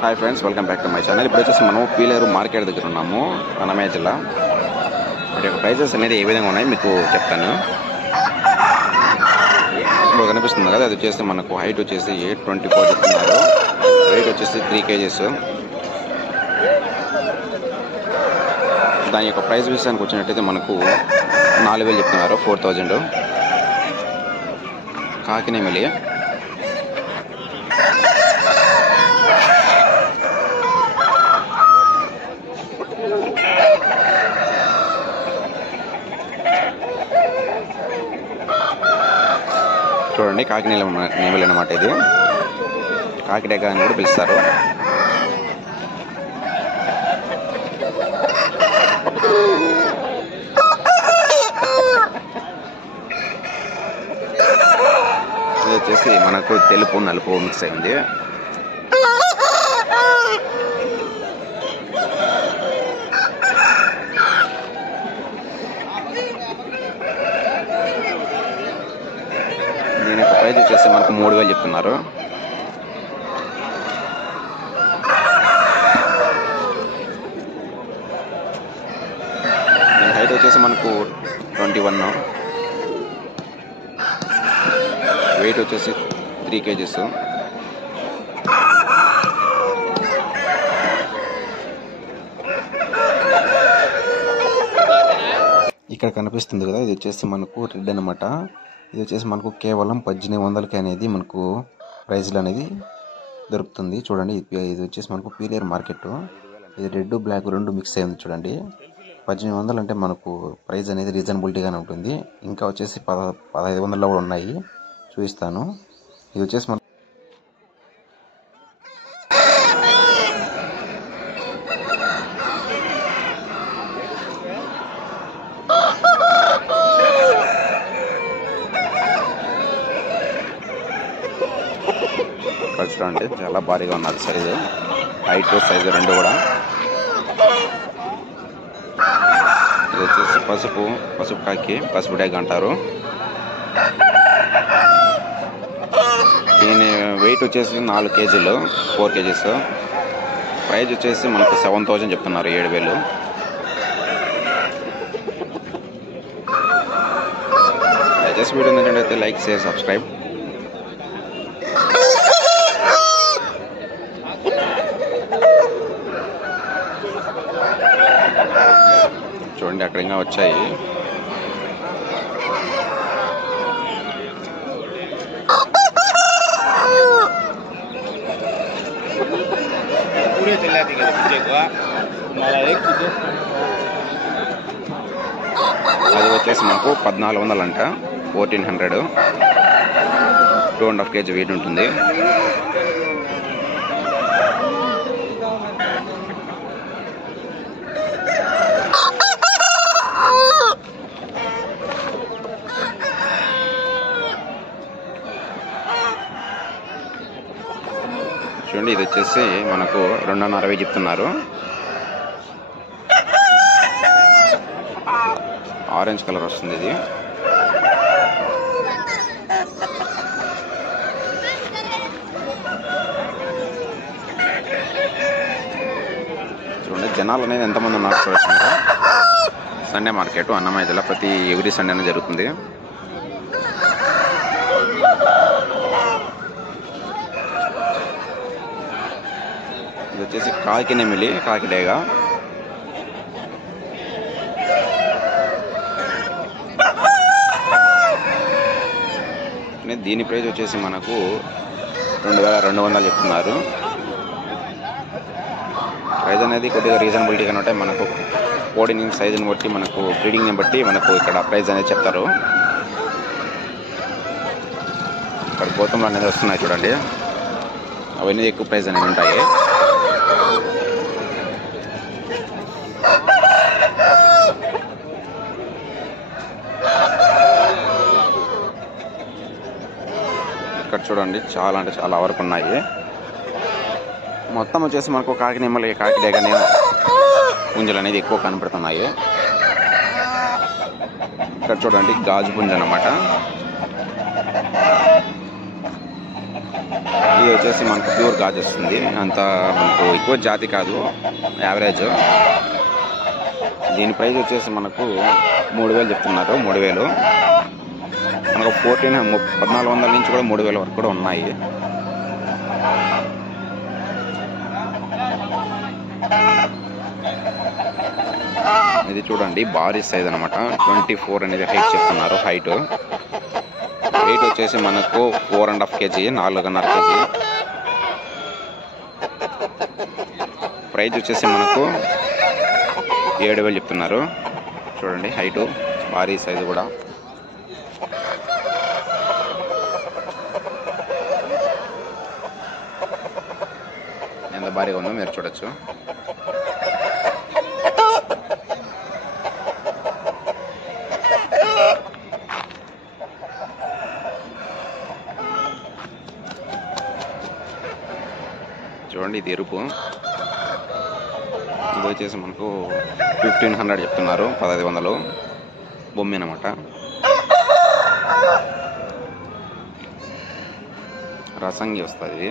Hi friends, welcome back to my channel. ఇప్పుడు వచ్చేసి మనం పీలేరు మార్కెట్ దగ్గర ఉన్నాము, అన్నమయ్య జిల్లా. వాటి యొక్క ప్రైజెస్ అనేది ఏ విధంగా ఉన్నాయి మీకు చెప్తాను. ఇప్పుడు కనిపిస్తుంది కదా, అది వచ్చేసి మనకు హైట్ వచ్చేసి 824 చెప్తున్నారు, వెయిట్ వచ్చేసి 3 kgs. దాని యొక్క ప్రైస్ విషయానికి వచ్చినట్టయితే మనకు 4000 చెప్తున్నారు, 4000. కాకినేమిలి చూడండి, కాకినేమిలి అన్నమాట. ఇది కాకిడేగ అని కూడా పిలుస్తారు. ఇది వచ్చేసి మనకు తెలుపు నలుపు మిక్స్ అయింది. దీని యొక్క ప్రైస్ వచ్చేసి మనకు 3000 చెప్తున్నారు. దీని హైట్ వచ్చేసి మనకు 21, వెయిట్ వచ్చేసి 3 kgs. ఇక్కడ కనిపిస్తుంది కదా, ఇది వచ్చేసి మనకు రెడ్ అనమాట. ఇది వచ్చేసి మనకు కేవలం 1800కి అనేది మనకు ప్రైజ్లు అనేది దొరుకుతుంది. చూడండి, ఇది వచ్చేసి మనకు పీలేరు మార్కెట్. ఇది రెడ్ బ్లాక్ రెండు మిక్స్ అయింది. చూడండి, 1800 అంటే మనకు ప్రైస్ అనేది రీజనబిలిటీగానే ఉంటుంది. ఇంకా వచ్చేసి 1500లో కూడా ఉన్నాయి, చూపిస్తాను. ఇది వచ్చేసి మన చూడండి, చాలా భారీగా ఉన్నది సైజు, హైట్ సైజు రెండు కూడా. ఇది వచ్చేసి పసుపు కాకి, పసుపు డేగ అంటారు. దీని వెయిట్ వచ్చేసి 4 kgs, 4 kgs. ప్రైజ్ వచ్చేసి మనకు 7000 చెప్తున్నారు, 7000. దయచేసి వీడియో నచ్చినట్లయితే లైక్, షేర్, సబ్స్క్రైబ్. చూడండి, అక్కడ ఇంకా వచ్చాయి. అది వచ్చేసి మనకు 1400 అంట, 1400, 2.5 kg వెయిట్ ఉంటుంది. చూడండి, ఇది వచ్చేసి మనకు 260 చెప్తున్నారు. ఆరెంజ్ కలర్ వస్తుంది ఇది. చూడండి, జనాలు అనేది ఎంతమంది ఉన్నారు చూడండి. సండే మార్కెట్ అన్నమయ్య జిల్లా, ప్రతి ఎవ్రీ సండే జరుగుతుంది. ఇది వచ్చేసి కాకినేమిలి, కాకిడేగ. దీని ప్రైస్ వచ్చేసి మనకు 2200 చెప్తున్నారు. ప్రైస్ అనేది కొద్దిగా రీజనబిలిటీగా ఉంటాయి. మనకు కోడిని సైజుని బట్టి, మనకు బ్రీడింగ్ని బట్టి మనకు ఇక్కడ ప్రైస్ అనేది చెప్తారు. ఇక్కడ గౌతమ్లు అనేది వస్తున్నాయి చూడండి, అవన్నీ ఎక్కువ ప్రైస్ అనేవి ఉంటాయి. ఇక్కడ చూడండి, చాలా అంటే చాలా వరకు ఉన్నాయి. మొత్తం వచ్చేసి మనకు కాకినేమిలి, కాకిడేగనే పుంజలు అనేది ఎక్కువ కనపడుతున్నాయి. ఇక్కడ చూడండి, గాజు పుంజ అన్నమాట. ఇది వచ్చేసి మనకు ప్యూర్ గాజు వస్తుంది, అంత మనకు ఎక్కువ జాతి కాదు, యావరేజ్. దీని ప్రైస్ వచ్చేసి మనకు 3000 చెప్తున్నారు. 3000 మనకు 1400 నుంచి కూడా 3000 వరకు కూడా ఉన్నాయి. ఇది చూడండి భారీ సైజ్ అనమాట. 24 అనేది హైట్ చెప్తున్నారు. హైట్ వెయిట్ వచ్చేసి మనకు 4.5 kg, 4.5 kg. ప్రైస్ వచ్చేసి మనకు 7000 చెప్తున్నారు. చూడండి హైటు, భారీ సైజు కూడా. ఎంత భారీగా ఉందో మీరు చూడొచ్చు. చూడండి ఇది ఎరుపు. ఇది వచ్చేసి మనకు 1500 చెప్తున్నారు. 1500 బొమ్మ అనమాట. రసంగి వస్తుంది.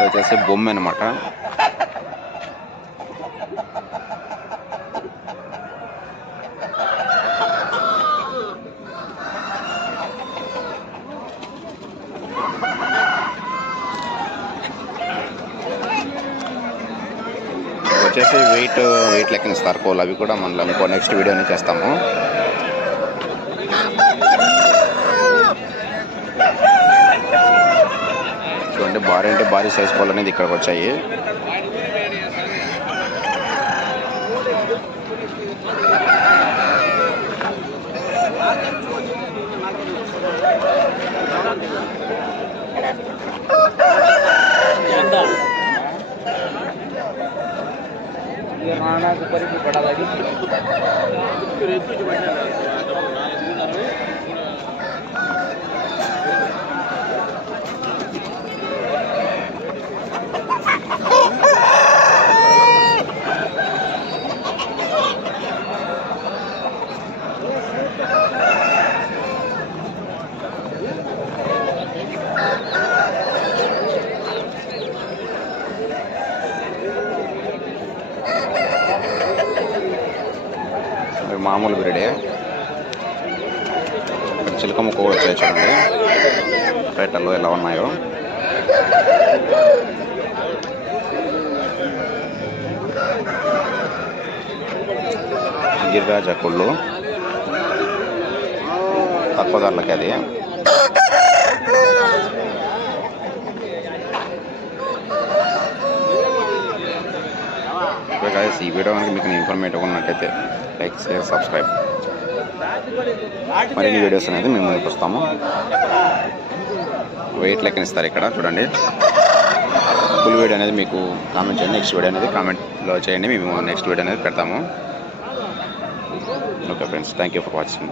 అది వచ్చేసి బొమ్మ అనమాట. వచ్చేసి వెయిట్ లెక్కన ఇస్తారు కోళ్ళు. అవి కూడా మనం ఇంకో నెక్స్ట్ వీడియోని చేస్తాము. చూడండి భారీ సైజ్ కోళ్ళు అనేది ఇక్కడికి వచ్చాయి. మామూలు బ్రీడే. చిలక ముక్క కూడా వచ్చాయి చూడండి రేటల్లో ఎలా ఉన్నాయో. గిరిరాజ కోళ్ళు తక్కువ ధరలకి అది. ఈ వీడియో కనుక మీకు ఇన్ఫర్మేటివ్ ఉన్నట్టయితే లైక్, షేర్, సబ్స్క్రైబ్. మరిన్ని వీడియోస్ అనేది మేము ముందుకు వస్తాము. వెయిట్ లెక్కన ఇస్తారు ఇక్కడ చూడండి. ఫుల్ వీడియో అనేది మీకు కామెంట్ చేయండి. నెక్స్ట్ వీడియో అనేది కామెంట్లో చేయండి. మేము నెక్స్ట్ వీడియో అనేది పెడతాము. Okay friends, thank you for watching.